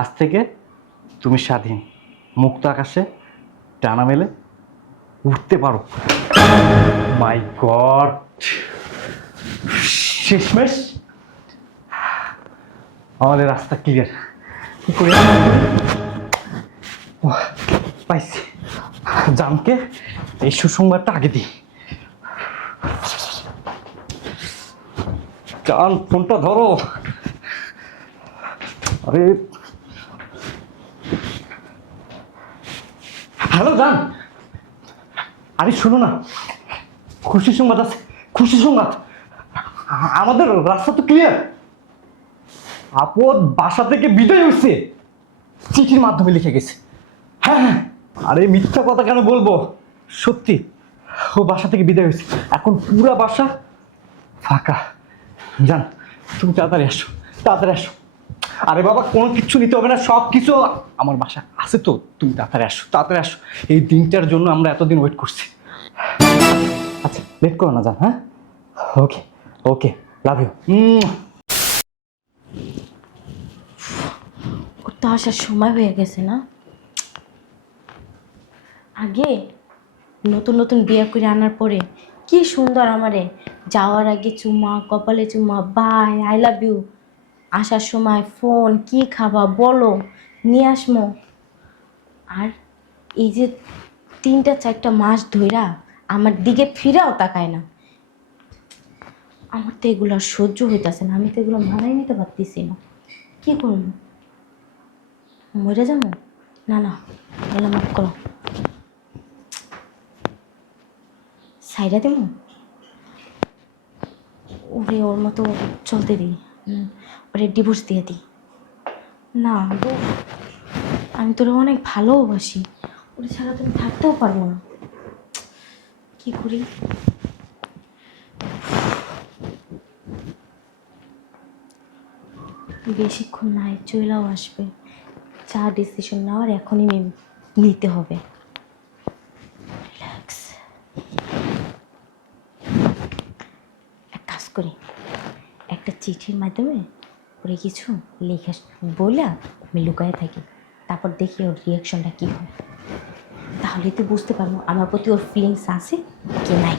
আজ থেকে তুমি স্বাধীন, মুক্ত আকাশে ডানা মেলে উঠতে পারো। মাই গড, শেষমেশ আমাদের রাস্তা ক্লিয়ার। কি করি? পাইছি। জানকে এই সুসংবাদটা আগে দিই। জান, ফোনটা ধরো। আরে হ্যালো জান, আরে শুনো না, খুশি সংবাদ আছে, খুশি সংবাদ। আমাদের রাস্তা তো ক্লিয়ার। আপদ বাসা থেকে বিদায় হয়েছে, চিঠির মাধ্যমে লিখে গেছে। হ্যাঁ হ্যাঁ, আরে মিথ্যা কথা কেন বলবো, সত্যি ও বাসা থেকে বিদায় হয়েছে। এখন পুরা বাসা ফাঁকা। জান, তুমি তাড়াতাড়ি আসো, তাড়াতাড়ি আসো। আরে বাবা, কোনো কিচ্ছু নিতে হবে না, সব কিছু আমার বাসা আছে তো। তুমি তাড়াতাড়ি আসো, তাড়াতাড়ি আসো। এই দিনটার জন্য আমরা এতদিন ওয়েট করছি। আচ্ছা, লেট করো না জান। হ্যাঁ, ওকে ওকে, লাভ ইউ। ওর তো আসার সময় হয়ে গেছে না? আগে নতুন নতুন বিয়ে করে আনার পরে কি সুন্দর আমারে যাওয়ার আগে চুমা, কপালে চুমা, বাই, আই লাভ ইউ, আসার সময় ফোন, কি খাবা বলো, নিয়ে আসমো। আর এই যে 3-4 মাস ধইরা আমার দিকে ফিরেও তাকায় না। আমার তো এগুলো আর সহ্য হইতাছে না, আমি তো এগুলো মানাই নিতে পারতেছি না। কি করবো? মরে যাবো? না না, এগুলো মাফ করো। সাইডা দেবো? ওরে ওর মতো চলতে দিই, ওরে ডিভোর্স দিয়ে দিই। না গো, আমি তোরা অনেক ভালোবাসি, ওরে ছাড়া তুমি থাকতেও পারবো না। কি করি? বেশিক্ষণ নাই, চলেও আসবে। যা ডিসিশন নেওয়ার এখনই নিতে হবে। রিল্যাক্স। এক কাজ করি, একটা চিঠির মাধ্যমে ওরে কিছু লেখা বলে আমি লুকায়ে থাকি, তারপর দেখি ওর রিয়াকশনটা কী হয়। তাহলেই তো বুঝতে পারবো আমার প্রতি ওর ফিলিংস আছে কি নাই।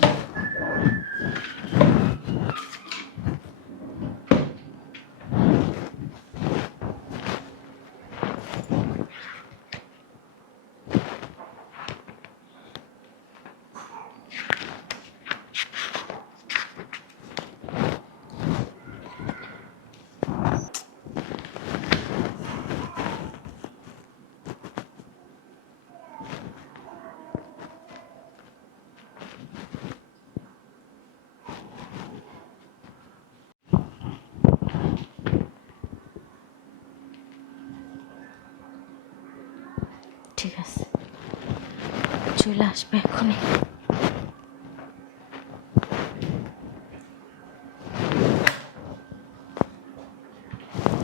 ঠিক আছে, চলে আসবে এখনই।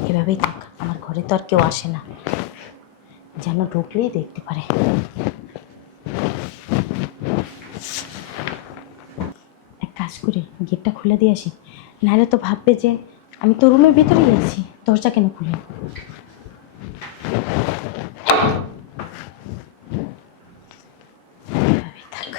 এভাবেই থাক, আমার ঘরে তো আর কেউ আসে না, যেন ঢুকলেই দেখতে পারে। এক কাজ করি, গেটটা খুলে দিয়ে আসি, নাহলে তো ভাববে যে আমি তো রুমের ভিতরেই আছি, দরজা কেন খুলে। এভাবেই থাক।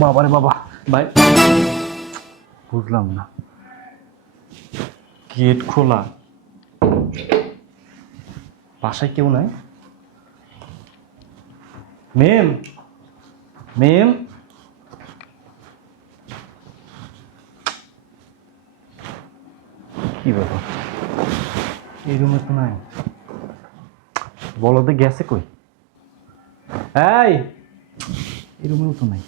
বাবারে বাবা, ভাই বুঝলাম না, গেট খোলা, বাসায় কেউ নাই। মেম, মেম, কি ব্যাপার, এই রুমে তো নাই। বলো তো গেছে কই? এই, এই রুমেও তো নাই।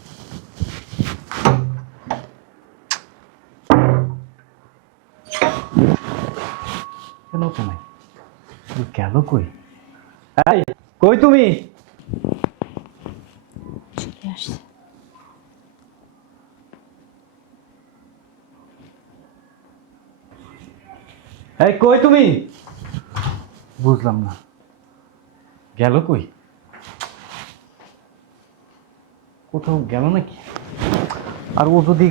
কেন তো নাই, গেল কই? এই, কই তুমি? চলে আসছে। এই, কই তুমি? বুঝলাম না, গেল কই? কোথাও গেল নাকি? আর ও যদি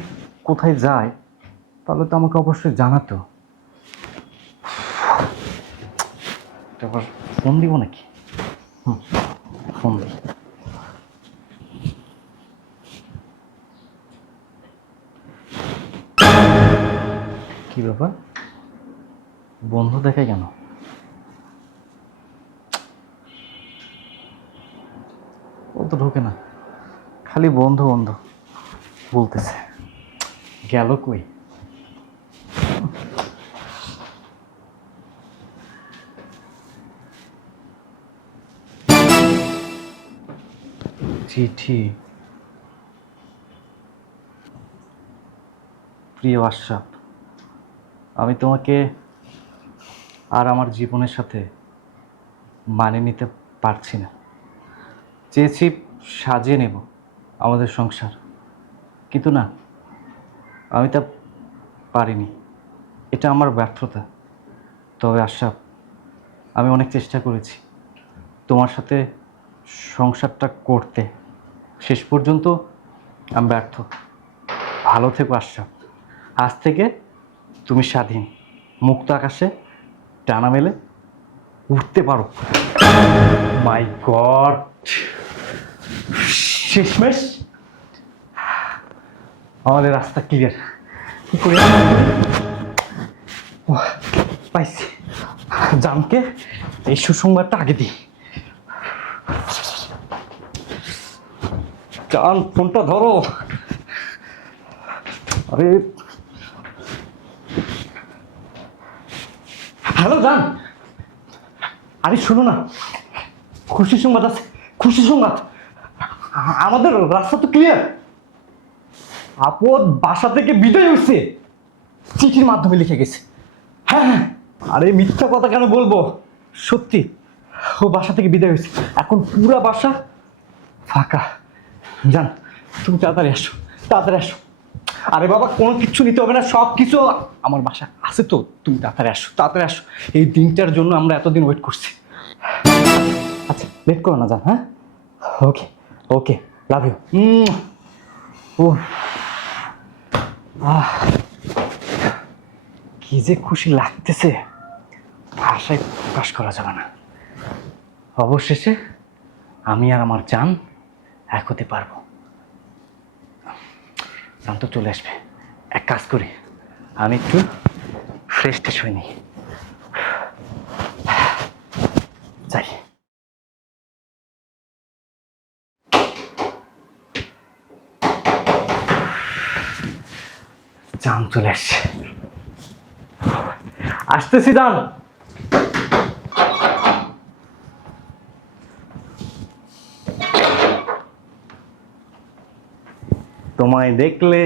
কোথায় যায় তাহলে তো আমাকে অবশ্যই জানাতো। এবার ফোন দিব নাকি? ফোন দিই। কি ব্যাপার, বন্ধ দেখায় কেন? ও তো ঢোকে না, খালি বন্ধ বন্ধ বলতেছে। গেল কই? চিঠি। প্রিয় আশরাফ, আমি তোমাকে আর আমার জীবনের সাথে মানিয়ে নিতে পারছি না। চেয়েছি সাজিয়ে নেব আমাদের সংসার, কিন্তু না, আমি তা পারিনি। এটা আমার ব্যর্থতা। তবে আশরাফ, আমি অনেক চেষ্টা করেছি তোমার সাথে সংসারটা করতে, শেষ পর্যন্ত আমি ব্যর্থ। ভালো থেকো আশরাফ। আজ থেকে তুমি স্বাধীন, মুক্ত আকাশে ডানা মেলে উঠতে পারো। মাই গড, শেষমেশ আমাদের রাস্তা ক্লিয়ার। কি করি? পাইছি, জানকে এই সুসংবাদটা আগে দিই। জান, ফোনটা ধরো। আরে হ্যালো জান, আরে শোনো না, খুশি সংবাদ আছে, খুশি সংবাদ। আমাদের রাস্তা তো ক্লিয়ার। আপদ বাসা থেকে বিদায় হয়েছে, চিঠির মাধ্যমে লিখে গেছে। হ্যাঁ হ্যাঁ, আরে মিথ্যা কথা কেন বলবো, সত্যি ও বাসা থেকে বিদায় হয়েছে। এখন পুরা বাসা ফাঁকা। জান, তুমি তাড়াতাড়ি আসো, তাড়াতাড়ি আসো। আরে বাবা, কোনো কিচ্ছু নিতে হবে না, সব কিছু আমার বাসা আছে তো। তুমি তাড়াতাড়ি আসো, তাড়াতাড়ি আসো। এই দিনটার জন্য আমরা এতদিন ওয়েট করছি। আচ্ছা, লেট করো না জান। হ্যাঁ, ওকে ওকে, লাভ ইউ। ও আহ, কি যে খুশি লাগতেছে, ভাষায় প্রকাশ করা যাবে না। অবশেষে আমি আর আমার জান এক হতে পারবো। জান তো চলে আসবে। এক কাজ করি, আমি একটু ফ্রেশ ট্রেশ হয়ে নিই, যাই। জান চলে আসছে, আসতেছি জান। তোমায় দেখলে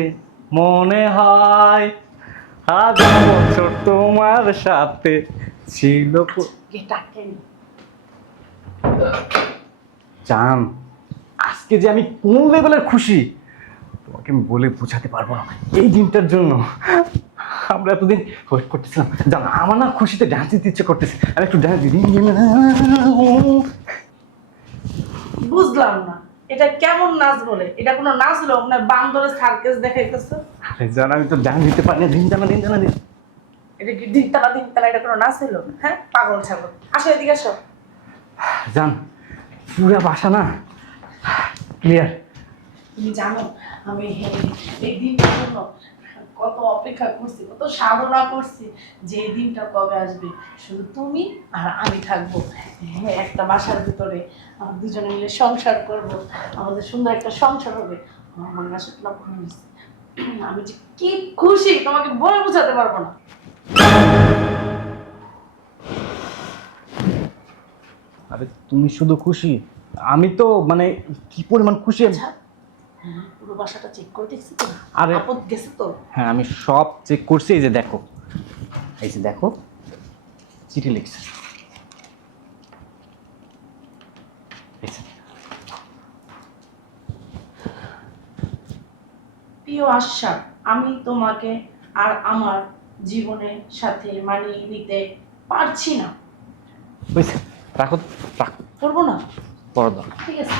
মনে হয় আজ বছর তোমার সাথে ছিল। জান, আজকে যে আমি কোন লেভেলের খুশি তোমাকে আমি বলে বোঝাতে পারবো না। এই দিনটার জন্য আমরা এতদিন ওয়েট করতেছিলাম। জান, আমার না খুশিতে ডান্স দিতে ইচ্ছে করতেছে। আমি একটু ডান্স দিই। বুঝলাম না, এটা কেমন নাচ বলে? এটা কোনো নাচ হলো না, বান্দরের সার্কাস দেখাইতেছে। আরে জান, আমি তো ডান্স দিতে পারি না। দিন জানা দিন জানা দিন। এটা কি দিনতলা দিনতলা? এটা কোনো নাচ হলো? হ্যাঁ, পাগল ছাগল। আসো এদিকে আসো। জান, পুরা বাসা না ক্লিয়ার। তুমি জানো আমি এই দিনটার জন্য কত অপেক্ষা করছি, কত সাধনা করছি যে এই দিনটা কবে আসবে। শুধু তুমি আর আমি থাকবো, হ্যাঁ, একটা বাসার ভিতরে আমরা দুজনে মিলে সংসার করব, আমাদের সুন্দর একটা সংসার হবে। আমার মনে আসলে না ভুল হয়েছে। আমি যে কি খুশি তোমাকে বলে বোঝাতে পারবো না। আরে তুমি শুধু খুশি, আমি তো মানে কি পরিমাণ খুশি। আচ্ছা, পুরো বাসাটা চেক করে দেখছি তো? আরে আপদ গেছে তো? হ্যাঁ, আমি সব চেক করছি। এই যে দেখো, এই যে দেখো, চিঠি লিখছে। এই যে। প্রিয় আশা, আমি তোমাকে আর আমার জীবনের সাথে মানিয়ে নিতে পারছি না। বুঝছে, রাখো রাখো, করবো না? পরে দাও। ঠিক আছে,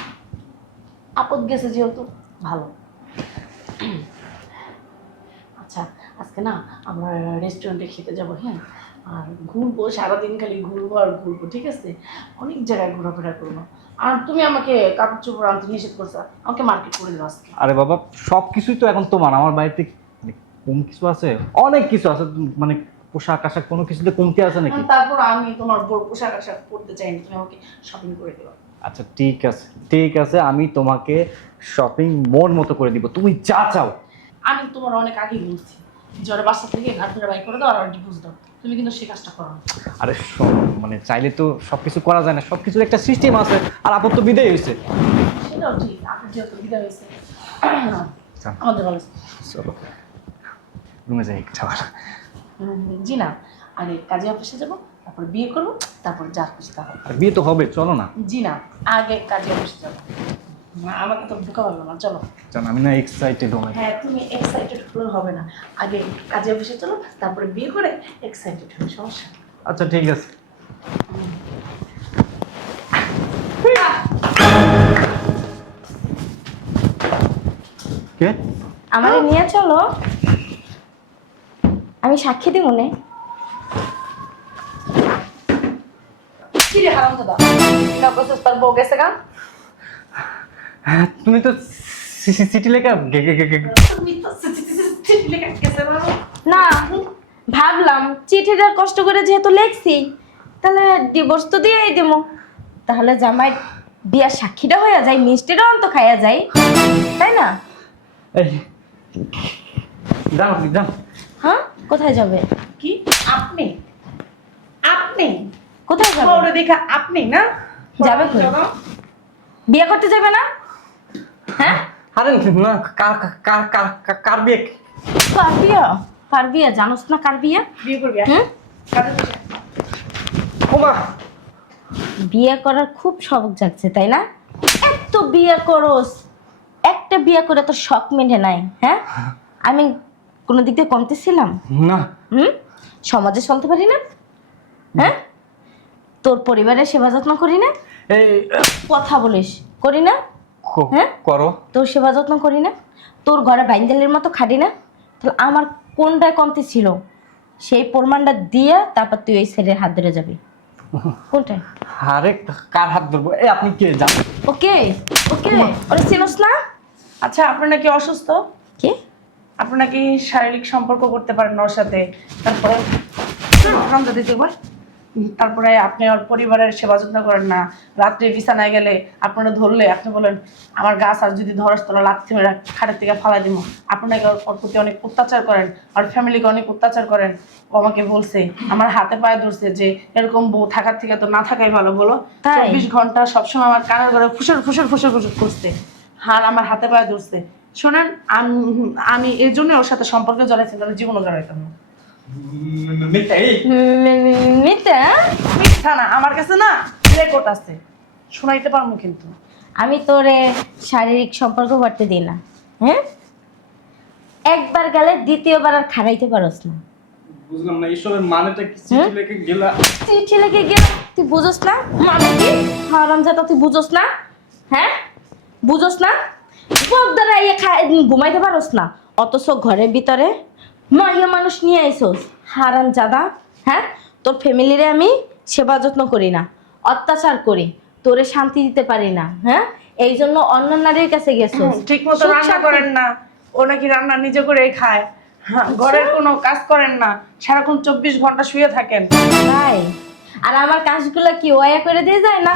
আপদ গেছে যেহেতু ভালো। আচ্ছা, আজকে না আমরা রেস্টুরেন্টে খেতে যাব, হ্যাঁ? আর ঘুরবো, সারাদিন খালি ঘুরবো আর ঘুরবো, ঠিক আছে? অনেক জায়গায় ঘোরাফেরা করবো। আর তুমি আমাকে কাপড় চোপড় আনতে নিষেধ করছো, আমাকে মার্কেট করে দেবো আজকে। আরে বাবা, সব কিছুই তো এখন তোমার, আমার বাড়িতে মানে কম কিছু আছে? অনেক কিছু আছে, মানে পোশাক আশাক কোনো কিছুতে কমতি আছে নাকি? তারপর আমি তোমার বড় পোশাক আশাক পরতে চাই না, তুমি আমাকে শপিং করে দেবো। আচ্ছা ঠিক আছে, ঠিক আছে, আমি তোমাকে শপিং মন মতো করে দিব, তুমি যা চাও। আমি তোমার অনেক আগেই বলছি, জ্বরে বাসা থেকে ঘাট ধরে বাইক করে দাও আর ডিভোর্স দাও, তুমি কিন্তু সে কাজটা করো না। আরে মানে চাইলে তো সবকিছু করা যায় না, সবকিছুর একটা সিস্টেম আছে, আর আপদ তো বিদায় হয়েছে। সেটাও ঠিক, আপনার যেহেতু বিদায় হয়েছে আচ্ছা, আমাদের ভালো। চলো রুমে যাই খাবার। জি না, আগে কাজে অফিসে যাবো, তারপর বিয়ে করবো, তারপর যা খুশি তা হবে। আর বিয়ে তো হবে, চলো না। জি না, আগে কাজে অফিসে যাবো। না, আমাকে তো ঢুকা পারলো না, চলো। জানো আমি না এক্সাইটেড অনেক। হ্যাঁ, তুমি এক্সাইটেড হলে হবে না, আগে কাজে অফিসে চলো, তারপরে বিয়ে করে এক্সাইটেড হবে, সমস্যা নেই। আচ্ছা ঠিক আছে। কে? আমারে নিয়ে চলো, আমি সাক্ষী দিব নে। কি রে হারাম দাদা, কাগজ তার বউ গেছে গা? হ্যাঁ, তুমি তো সিটি লেখা তুমি তো চিঠি লেখা গেছে না? না, ভাবলাম চিঠিটা কষ্ট করে যেহেতু লেখছি, তাহলে ডিভোর্স তো দিয়েই দিব, তাহলে জামাই বিয়ার সাক্ষীটা হয়ে যায়, মিষ্টিটাও অন্ত খাইয়া যায়, তাই না? এই যাও আপনি যাও। হ্যাঁ, কোথায় যাবে? কি আপনি? আপনি কোথায় যাবে? বউরে দেখা আপনি না যাবে কই? বিয়ে করতে যাবে না? হ্যাঁ, আরে না, কার কার কার কার বিয়ে? কার বিয়ে? কার বিয়ে জানোস না? কার বিয়ে? বিয়ে করবি? হুম? কাজে বসে। ওমা, বিয়ে করার খুব শখ জাগছে, তাই না? এত বিয়ে করোস, একটা বিয়ে করে তো শখ মেটে নাই, হ্যাঁ? আমি কোনো দিক দিয়ে কমতেছিলাম? না হুম, সমাজে চলতে পারি না, হ্যাঁ? তোর পরিবারের সেবা যত্ন করি না? এই কথা বলিস, করি না? হ্যাঁ? করো। তোর সেবা যত্ন করি না? তোর ঘরে বাইন্দালের মতো খাটি না? তাহলে আমার কোনটায় কমতি ছিল? সেই প্রমাণটা দিয়ে তারপর তুই এই ছেলের হাত ধরে যাবি। কোনটায়? আরে কার হাত ধরবো? এই আপনি কে? যান। ওকে, ওকে, ওরা চিনোস না? আচ্ছা, আপনার নাকি অসুস্থ, কি? আপনি নাকি শারীরিক সম্পর্ক করতে পারেন না ওর সাথে, তারপরে তারপরে আপনি ওর পরিবারের সেবা যত্ন করেন না, রাত্রে বিছানায় গেলে আপনারা ধরলে আপনি বলেন আমার গাছ আর যদি ধরস তোরা লাথি মেরে খাটের থেকে ফালাই দিব। আপনি নাকি ওর প্রতি অনেক অত্যাচার করেন, আর ফ্যামিলিকে অনেক অত্যাচার করেন। ও আমাকে বলছে, আমার হাতে পায়ে ধরছে যে এরকম বউ থাকার থেকে তো না থাকাই ভালো, বলো। তাই? 24 ঘন্টা সবসময় আমার কানের ঘরে ফুসর ফুসর ফুসর ফুসর করছে, আর আমার হাতে পায়ে ধরছে। শোনেন, আমি এই জন্য ওর সাথে সম্পর্কে জড়াইছি, তাহলে জীবনও জড়াইতাম না। মিথ্যা? মিথ্যা না, আমার কাছে না রেকর্ড আছে, শোনাইতে পারবো কিন্তু। আমি তোরে শারীরিক সম্পর্ক করতে দিই না, হ্যাঁ? একবার গেলে দ্বিতীয়বার আর খারাইতে পারস না। বুঝলাম না এসবের মানেটা কি? চিঠি লিখে গেলা? চিঠি লিখে গেল, তুই বুঝোস না মানে কি? হারামজাদা, তুই বুঝোস না? হ্যাঁ, বুঝোস না? বকদারা ইয়ে ঘুমাইতে পারোস না, অথচ ঘরের ভিতরে মাইয়া মানুষ নিয়ে আইসোস। হারামজাদা, হ্যাঁ? তোর ফ্যামিলিরে আমি সেবা যত্ন করি না, অত্যাচার করি, তোরে শান্তি দিতে পারি না, হ্যাঁ? এই জন্য অন্য নারীর কাছে গেছো। ঠিক মতো রান্না করেন না, ও নাকি রান্না নিজে করেই খায়। হ্যাঁ, ঘরের কোনো কাজ করেন না, সারাক্ষণ 24 ঘন্টা শুয়ে থাকেন। তাই? আর আমার কাজগুলো কি ওয়া করে দিয়ে যায় না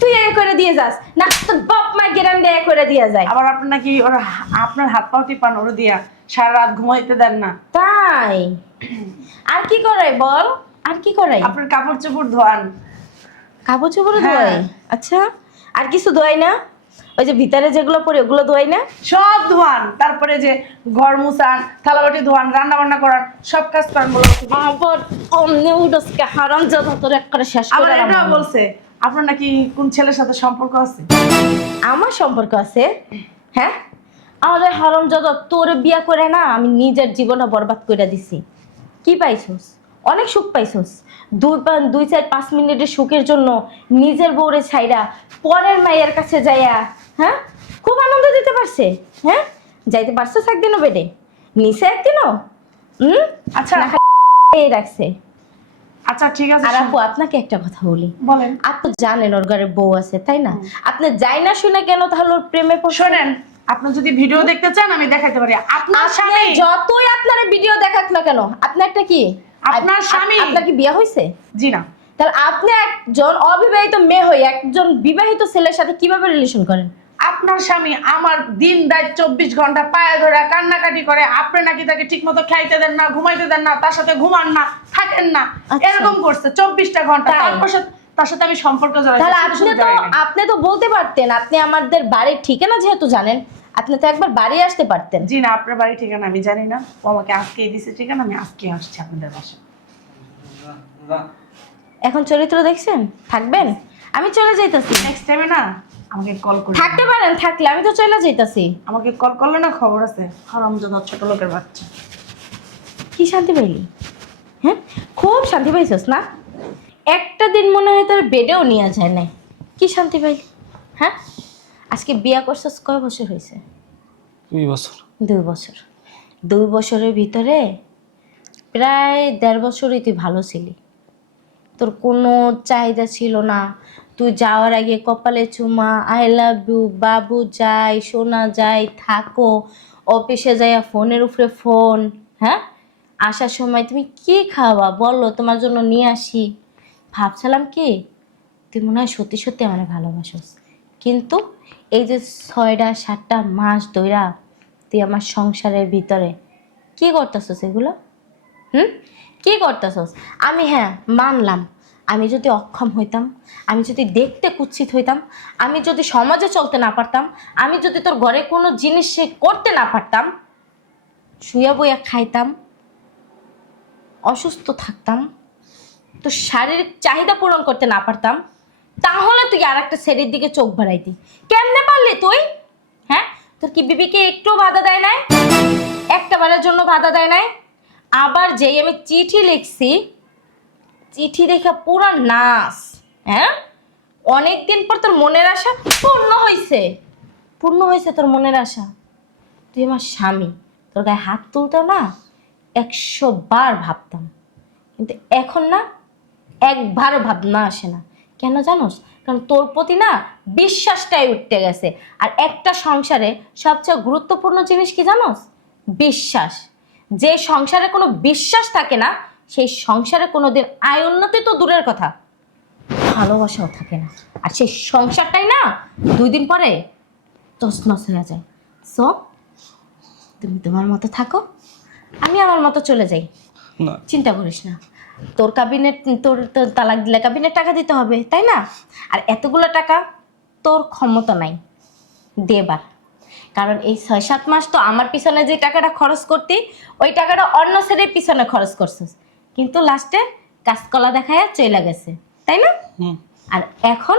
তুই এ করে দিয়ে যাস না? তোর বাপ মা গেরাম দিয়ে করে দিয়ে যায়। আবার আপনি নাকি ওরা আপনার হাত পাও টিপান ওরে দিয়া, সারা রাত ঘুমাইতে দেন না। তাই? আর কি করে বল, আর কি করে? আপনার কাপড় চোপড় ধোয়ান। কাপড় চোপড় হ্যাঁ। ধোয়? আচ্ছা, আর কিছু ধোয় না? ওই যে ভিতরে যেগুলো পরে ওগুলো ধোয় না? সব ধোয়ান, তারপরে যে ঘর মুছান, থালাবাটি ধোয়ান, রান্না বান্না করান, সব কাজ করেন বলো। আবার অমনি উডসকে হারাম যত তোর এক করে শেষ আবার করে এটা দিলাম। বলছে আপনার নাকি কোন ছেলের সাথে সম্পর্ক আছে। আমার সম্পর্ক আছে, হ্যাঁ? আমাদের হারাম যত তোর বিয়া করে না আমি নিজের জীবনটা বরবাদ করে দিছি। কি পাইছস? অনেক সুখ পাইছস। 2-4-5 মিনিটের সুখের জন্য নিজের বউরে ছাইরা পরের মায়ের কাছে যাইয়া, হ্যাঁ, খুব আনন্দ দিতে পারছে। হ্যাঁ, যাইতে পারছস একদিনও বেডে? নিচে একদিনও? আচ্ছা না এই রাখছে। আচ্ছা ঠিক আছে। আর আপু আপনাকে একটা কথা বলি, বলেন। আপনি জানেন ওর ঘরে বউ আছে তাই না? আপনি যাই না শুনে কেন তাহলে ওর প্রেমে পড়ছেন? শোনেন, আপনি যদি ভিডিও দেখতে চান আমি দেখাইতে পারি। আপনার আপনি স্বামী যতই আপনার ভিডিও দেখাক না কেন, আপনি একটা কি, আপনার স্বামী আপনার কি বিয়ে হয়েছে? জি না। তাহলে আপনি একজন অবিবাহিত মেয়ে হয়ে একজন বিবাহিত ছেলের সাথে কিভাবে রিলেশন করেন? আপনার স্বামী আমার দিন রাত 24 ঘন্টা পায়ে ধরে কান্নাকাটি করে, আপনি নাকি তাকে ঠিক মতো খাইতে দেন না, ঘুমাইতে দেন না, তার সাথে ঘুমান না, থাকেন না, আচ্ছা। এরকম করছে 24টা ঘন্টা। তাই? তার সাথে আমি সম্পর্ক জড়াইছি। তাহলে শুধু শুধু আপনি তো জড়াই নাই। আপনি তো বলতে পারতেন, আপনি আমাদের বাড়ির ঠিকানা যেহেতু জানেন, আপনি তো একবার বাড়ি আসতে পারতেন। জি না, আপনার বাড়ি ঠিকানা আমি জানি না। ও আমাকে আজকেই দিছে ঠিকানা, আমি আজকে আসছি আপনাদের বাসায়। এখন চরিত্র দেখছেন? থাকবেন? আমি চলে যাইতাছি। নেক্সট টাইমে না আমাকে কল করুন। থাকতে পারেন, থাকলে আমি তো চলে যাইতাছি। আমাকে কল করলে না খবর আছে। হারামজাদা ছোট লোকের বাচ্চা। কি শান্তি পাইলি? হ্যাঁ, খুব শান্তি পাইছস না? একটা দিন মনে হয় তোর বেডেও নিয়ে যায় নাই। কি শান্তি পাইলি? হ্যাঁ, আজকে বিয়া করছস কয় বছর হয়েছে? 2 বছর। 2 বছর। 2 বছরের ভিতরে প্রায় 1.5 বছরই তুই ভালো ছিলি। তোর কোনো চাহিদা ছিল না। তুই যাওয়ার আগে কপালে চুমা, আই লাভ ইউ, বাবু যাই, সোনা যাই, থাকো, অফিসে যাইয়া ফোনের উপরে ফোন। হ্যাঁ, আসার সময় তুমি কি খাওয়া বলো, তোমার জন্য নিয়ে আসি। ভাবছিলাম কি তুই মনে হয় সত্যি সত্যি আমার ভালোবাসোস, কিন্তু এই যে 6টা 7টা মাস ধইরা তুই আমার সংসারের ভিতরে কি করতেছস এগুলো? কি করতেছস? আমি হ্যাঁ মানলাম, আমি যদি অক্ষম হইতাম, আমি যদি দেখতে কুৎসিত হইতাম, আমি যদি সমাজে চলতে না পারতাম, আমি যদি তোর ঘরে কোনো জিনিস সে করতে না পারতাম, শুয়া বইয়া খাইতাম, অসুস্থ থাকতাম, তো শারীরিক চাহিদা পূরণ করতে না পারতাম, তাহলে তুই আর একটা ছেলের দিকে চোখ বাড়াইতি। কেমনে পারলি তুই? হ্যাঁ, তোর কি বিবিকে একটু বাধা দেয় নাই? একটা বারের জন্য বাধা দেয় নাই? আবার যেই আমি চিঠি লিখছি, চিঠি দেখা পুরা নাস। হ্যাঁ, অনেকদিন পর তোর মনের আশা পূর্ণ হয়েছে। পূর্ণ হয়েছে তোর মনের আশা। তুই আমার স্বামী, তোর গায়ে হাত তুলতেও না 100 বার ভাবতাম, কিন্তু এখন না একবারও ভাবনা আসে না। কেন জানোস? কারণ তোর প্রতি না বিশ্বাসটাই উঠতে গেছে। আর একটা সংসারে সবচেয়ে গুরুত্বপূর্ণ জিনিস কি জানোস? বিশ্বাস। যে সংসারে কোনো বিশ্বাস থাকে না, সেই সংসারে কোনোদিন আয় উন্নতি তো দূরের কথা, ভালোবাসাও থাকে না। আর সেই সংসারটাই না 2 দিন পরে তছনছ হয়ে যায়। সো তুমি তোমার মতো থাকো, আমি আমার মতো চলে যাই। না, চিন্তা করিস না। তোর কাবিনের তোর তোর তালাক দিলে কাবিনের টাকা দিতে হবে তাই না? আর এতগুলো টাকা তোর ক্ষমতা নাই দেবার। কারণ এই 6-7 মাস তো আমার পিছনে যে টাকাটা খরচ করতি, ওই টাকাটা অন্য ছেলের পিছনে খরচ করছিস, কিন্তু লাস্টে কাঁচকলা দেখায় চলে গেছে তাই না? আর এখন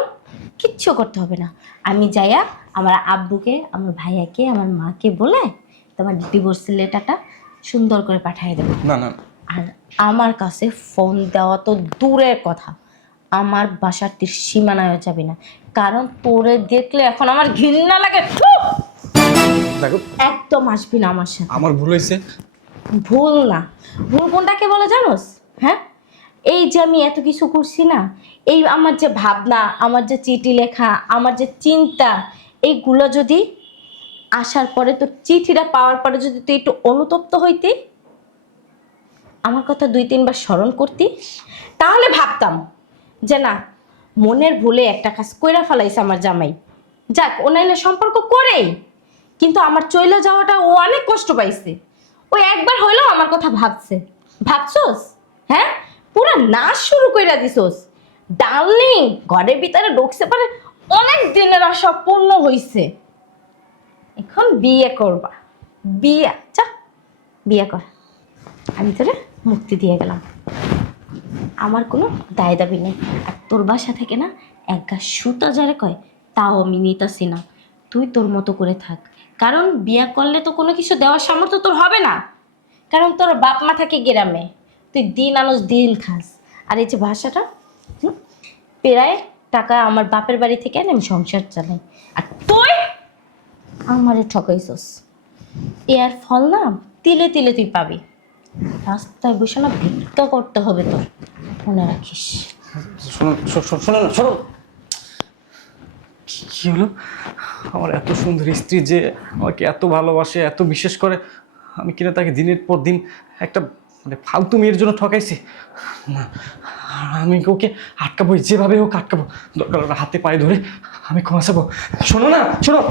কিচ্ছু করতে হবে না। আমি যাইয়া আমার আব্বুকে, আমার ভাইয়াকে, আমার মাকে বলে তোমার ডিভোর্স লেটারটা সুন্দর করে পাঠিয়ে দেবো। না, না, আর আমার কাছে ফোন দেওয়া তো দূরের কথা, আমার বাসার সীমানায়ও যাবি না, কারণ তোরে দেখলে এখন আমার ঘৃণা লাগে। থু! দেখো একদম আসবি না আমার সাথে। আমার ভুল হয়েছে। ভুল না, ভুল কোনটাকে বলে জানোস? হ্যাঁ, এই যে আমি এত কিছু করছি না, এই আমার যে ভাবনা, আমার যে চিঠি লেখা, আমার যে চিন্তা, এইগুলো যদি আসার পরে তোর চিঠিটা পাওয়ার পরে যদি তুই একটু অনুতপ্ত হইতি, আমার কথা 2-3 বার স্মরণ করতি, তাহলে ভাবতাম যে না, মনের ভুলে একটা কাজ কইরা ফেলাইছে আমার জামাই, যাক ও নাইলে সম্পর্ক করেই, কিন্তু আমার চলে যাওয়াটা ও অনেক কষ্ট পাইছে। ও একবার হইলেও আমার কথা ভাবছে। ভাবছোস? হ্যাঁ, পুরা নাচ শুরু কইরা দিছোস। ডার্লিং, ঘরের ভিতরে ঢুকছে পারে অনেক দিনের আশা পূর্ণ হইছে। এখন বিয়ে করবা, বিয়া চা বিয়ে কর, আমি তোরে মুক্তি দিয়ে গেলাম, আমার কোনো দায় দাবি নেই। আর তোর বাসা থেকে না এক গা সুতা যারে কয় তাও আমি নিতাছি না। তুই তোর মতো করে থাক, কারণ বিয়ে করলে তো কোনো কিছু দেওয়ার সামর্থ্য তোর হবে না, কারণ তোর বাপ মা থাকে গ্রামে, তুই দিন আনোস দিন খাস। আর এই যে ভাষাটা প্রায় টাকা আমার বাপের বাড়ি থেকে এনে আমি সংসার চালাই, আর তুই আমারে ঠকাইছস। এর ফল না তিলে তিলে তুই পাবি। রাস্তায় বসে না ভিক্ষা করতে হবে তোর, মনে রাখিস। শোনো শোনো না, শোনো। কি হলো? আমার এত সুন্দর স্ত্রী যে আমাকে এত ভালোবাসে, এত বিশ্বাস করে, আমি কিনা তাকে দিনের পর দিন একটা মানে ফালতু মেয়ের জন্য ঠকাইছি। না, আমি ওকে আটকাবো, যেভাবে হোক আটকাবো, দরকার হলে হাতে পায়ে ধরে আমি ক্ষমা চাবো। শোনো না, শোনো।